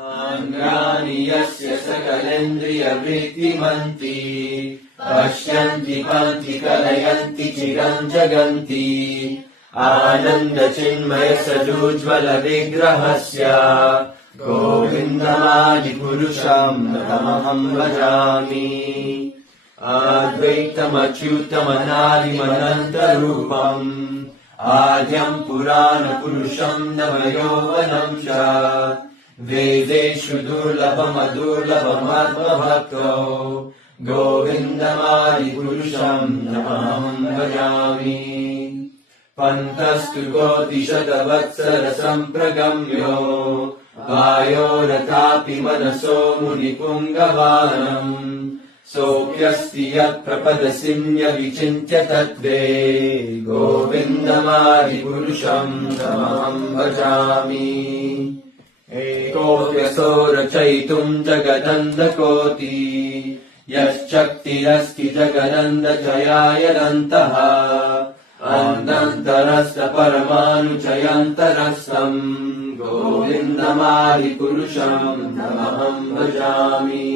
आङ्गानि यस्य सकलेन्द्रियवृत्तिमन्ति पश्यन्ति पन्ति कलयन्ति चिरम् जगन्ति आनन्दचिन्मय सजोज्ज्वल विग्रहस्य गोविन्दमादिपुरुषम् तमहम् भजामि। अद्वैतमच्युतमनादिमनन्तरूपम् आद्यम् पुराणपुरुषम् नवयौवनम् च वेदेषु दुर्लभमदुर्लभमात्मभक्तो गोविन्दमादिपुरुषम् तमहम् भजामि। पन्तस्तु कोटिशतवत्सरसम्प्रगम्यो वायोरथापि मनसो मुनिपुङ्गवानम् सोऽप्यस्ति यत्प्रपदसिन्य विचिन्त्य तत्त्वे गोविन्दमादिपुरुषम् तमहम् भजामि। एकोऽप्यसो रचयितुम् जगदन्तकोटि यश्शक्तिरस्ति जगदन्तचयायनन्तः अनन्तरश्च परमाणुचयन्तरस्तम् गोविन्दमादिपुरुषम् तमहम् भजामि।